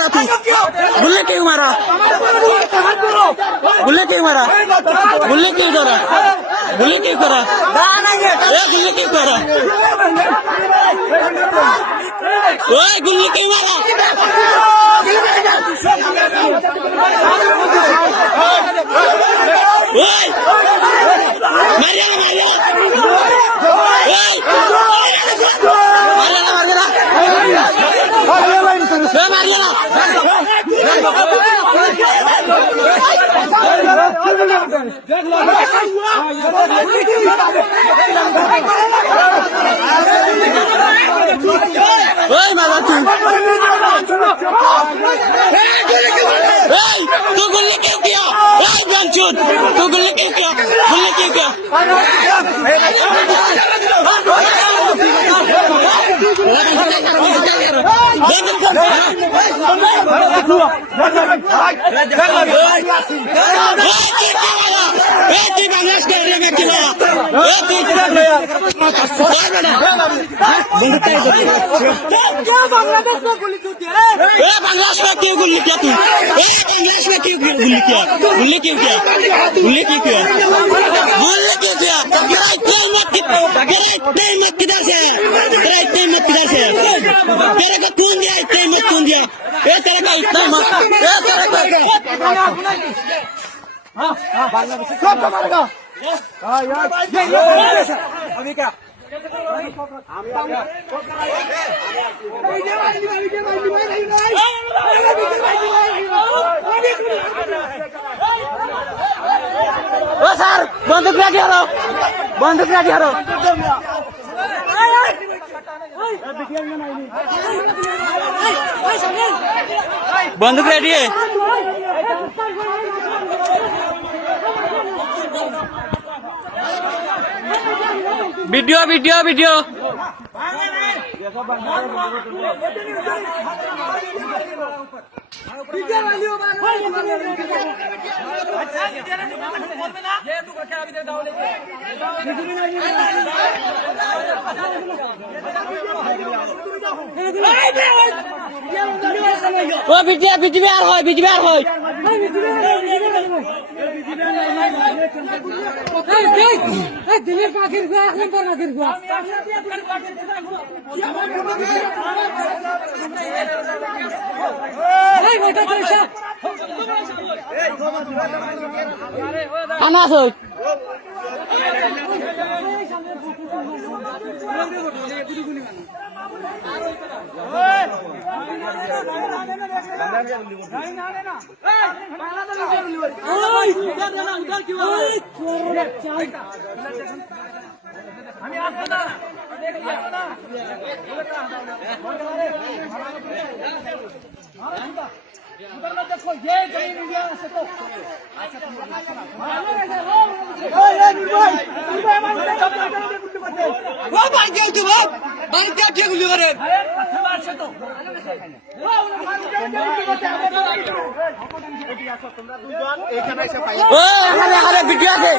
मारा तू गुल्ले क्यों मारा गुल्ले क्यों करा गुल्ले क्यों करा गुल्ले क्यों करा ओए गुल्ले क्यों मारा ओए मारिया तू गुल्ली क्यों किया तू गुल्ली क्यों किया गुल्ली क्यों किया बांग्लादेश में क्यों गुल्ली किया तू बांग्लादेश में क्यों गुल्ली किया गुल्ली क्यों किया गुल्ली क्यों किया गुल्ली क्यों किया तेरा इतना मत किधर से तेरे को कौन दिया इतना मत कौन दिया ये तेरे का इतना मत ये तेरे का सब मारेगा अभी क्या ओ सर बंदूक ले दिया बंदूक ले दिया बंदूक रेडी है वीडियो वीडियो वीडियो ओ वीडियो वीडियो यार होय वीडियो यार होय दिल्ली पाखिर हुआ नंबर पाखिर हुआ खाना सोच देखो ये जमीन इंडिया से तो वो भाई क्यों तू भाई क्या ठीक गुल्ली करे से तो ओ हमारे वीडियो আছে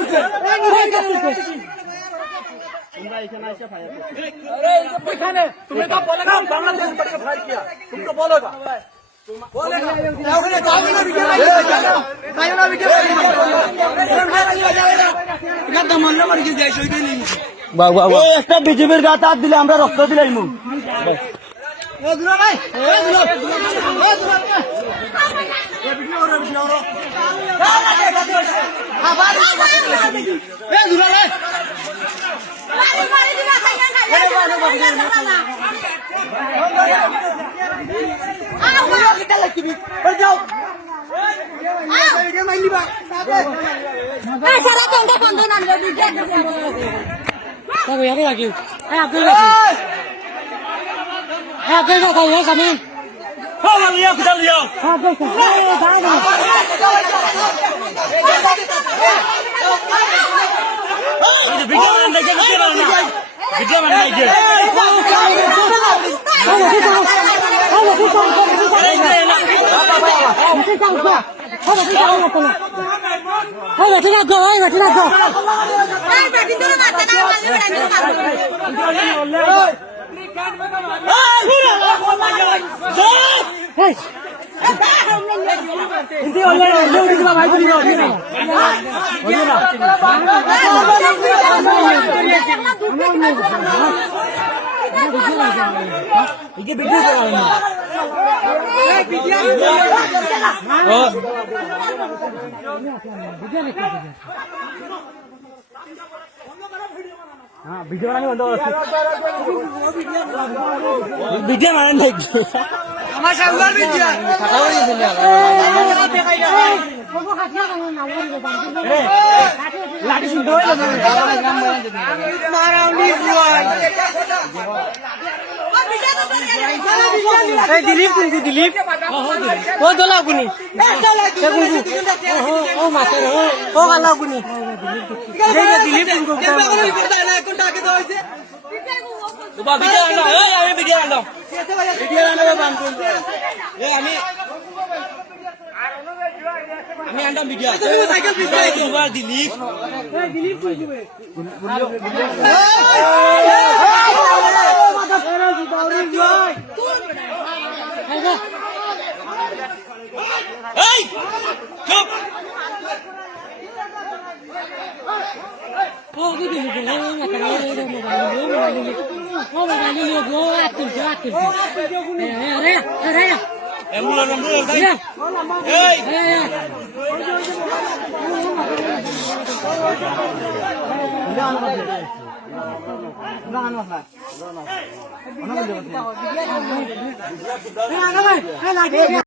अरे एखाনে तुम्हें तो बोलेगा बांग्लादेश पड़ के फायर किया तुमको बोलेगा একটা বিজেপির গাত হাত দিলে আমরা রক্ত দিলাই মু ভিডিও মানে দেখছো আমার সামনে ভিডিও লাঠি শুনতে হয় দিলীপ কোন দিলীপ ও দোলা কোনি ও মাছের ও গালা কোনি দিলীপ কোন ভিডিও আনো আমি ভিডিও আনো আমি আনতাম ভিডিও দিলীপ